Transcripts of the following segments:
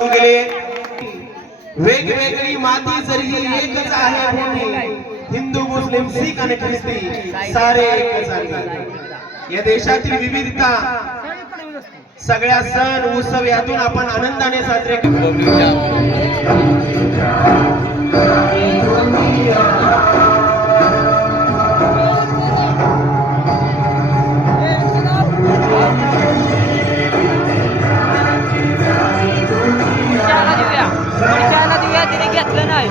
गेले वेगवेगळी माती जरी एकच आहे भूमी, हिंदू मुस्लिम शीख आणि ख्रिस्ती सारे एकच आहे। या देशातील विविधता सगळ्या सण उत्सव यातून आपण आनंदाने साजरे घेतलं नाही।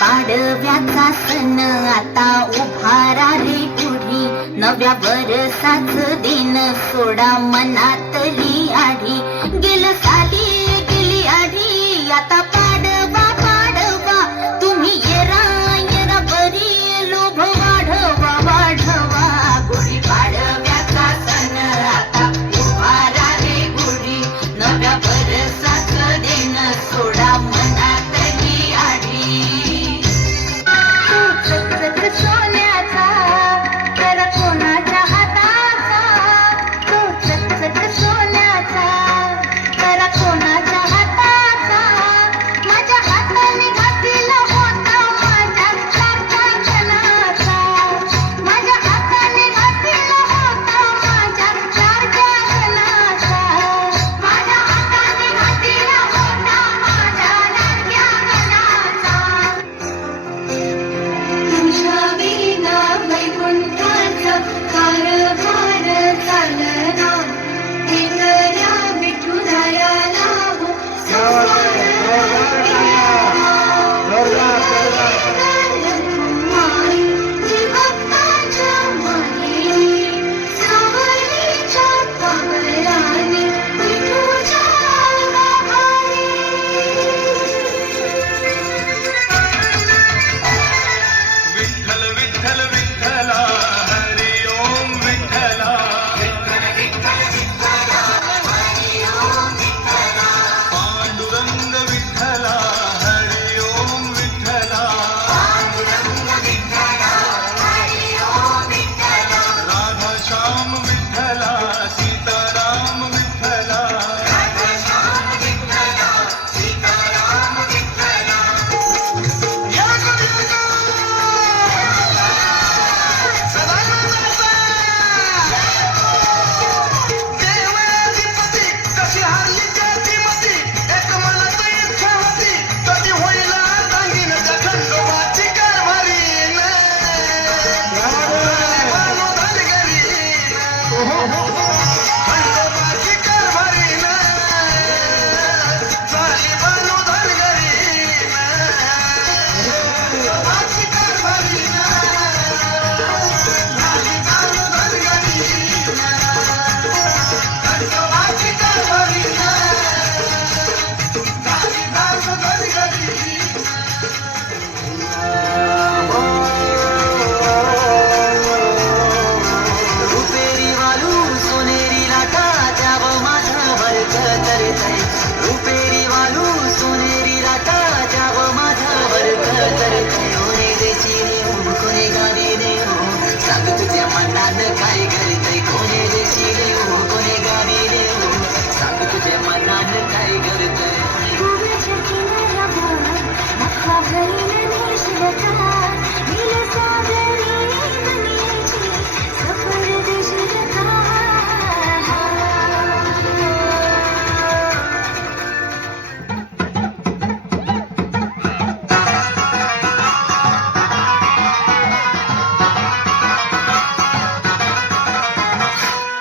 पाडव्याचा सण आता उभारा रे पुढी, नव्या वर्षाच दिन सोडा मनातली आढी, गेलं साली गेली आढी आता पाडवा पाडवा, तुम्ही येरा येरा बरी लोभ वाढवा वाढवा, गुढी पाडव्याचा सण आता उभारा रे गुढी, नव्या वर्षाच दिन सोडा मनातली आढी, सोन्याचा तर कोणाच्या हाताचा, तो चकचक सोन्याचा तर कोणाच्या हाताचा, माझ्या हाताने घातलेला होता माझ्या चारच्या जनाचा, माझ्या हाताने घातलेला होता माझ्या चारच्या जनाचा, माझ्या हाताने घातलेला होता माझ्या लाडक्या गणाचा, तुझ्या विना वैकुंठाचं कारभार चालना, एकल्या विठुरायाला हो भक्ताच्या मायेने सावलीच्या पावलाने विठूच्या आभारी, विठ्ठल विठ्ठल विठ्ठला हरि ओम विठ्ठला, विठ्ठल विठ्ठल विठ्ठला हरि ओम विठ्ठला, पांडुरंग विठ्ठला हरि ओम विठ्ठला, पांडुरंग विठ्ठला हरि ओम विठ्ठला, राधा श्याम विठ्ठला सीताराम विठ्ठला, राधा श्याम विठ्ठला सीताराम विठ्ठला, देवाधिपती कशी हारली त्याची मती, एक मनात इच्छा होती कधी होईल दांगीन त्या खंडोबाची कारभारीन, बानो धनगरीन, खंडोबाची कारभारीन, झाली बानो धनगरीन, खंडोबाची कारभारीन, झाली बानो धनगरीन, खंडोबाची कारभारीन, झाली बानो धनगरीन. रुपेरी वालू सोनेरी लाटा जाव माझा वर्ग करतय, रुपेरी वालू सोनेरी लाटा जाव माझा वर्ग करतय, कोणी देशील हो कोणी गावी दे हो, सांग तुझ्या मनात काय करतय, कोणी देशील हो कोणी गावी दे हो, सांग तुझ्या मनात काय करतय, गोव्याच्या किनाऱ्यावर नखा भरीन निशिगता, नीलसागरी दुनियेची सफर दिशरता,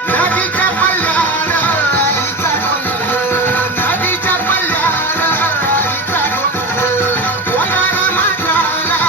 नदीच्या पल्ल्याला आईचा डोंगर, नदीच्या पल्ल्याला आईचा डोंगर, वनाला माझ्याला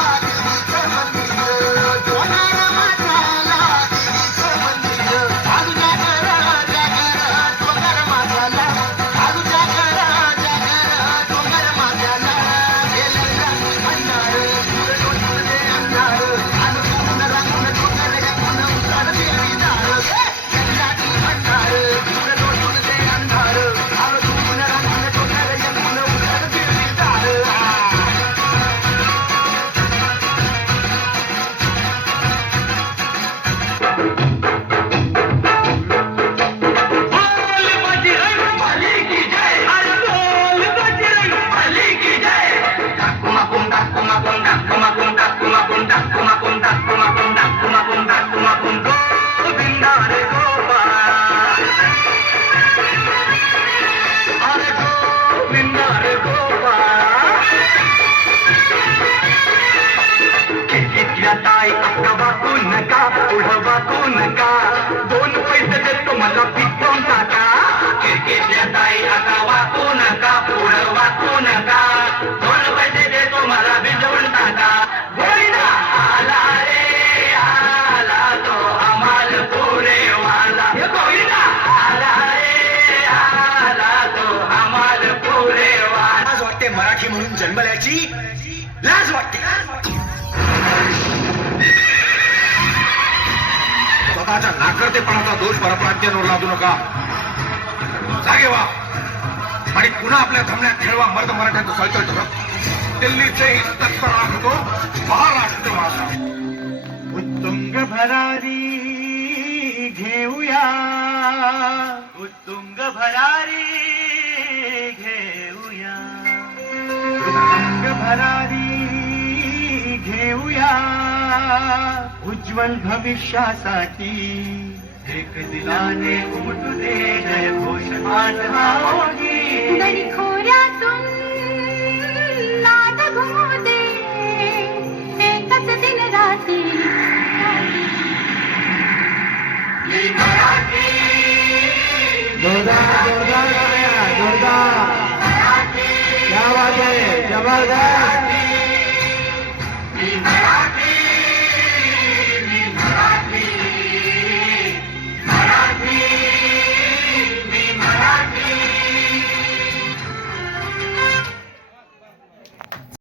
मराठी म्हणून जन्मल्याची लाज वाटते. स्वतःच्या नाकर्तेपणाचा दोष परप्रांतीयांवर लादू नका. जागे व्हा आणि पुन्हा आपल्या धमण्यात खेळवा मर्द मराठ्यांचं सळसळ ठरत. दिल्लीचे तत्पर राखतो महाराष्ट्र माझा. उत्तुंग भरारी घेऊया, उत्तुंग भरारी घेऊया, उत्तुंग भरारी घेऊया. उज्ज्वल भविष्यासाठी एक दिलाने उमटू दे जय घोष माझा होगी. दरीखोऱ्यातून नाद घुमू दे एकच दिन राती. जोरदार जोरदार जोरदार. क्या बात है, जबरदस्त.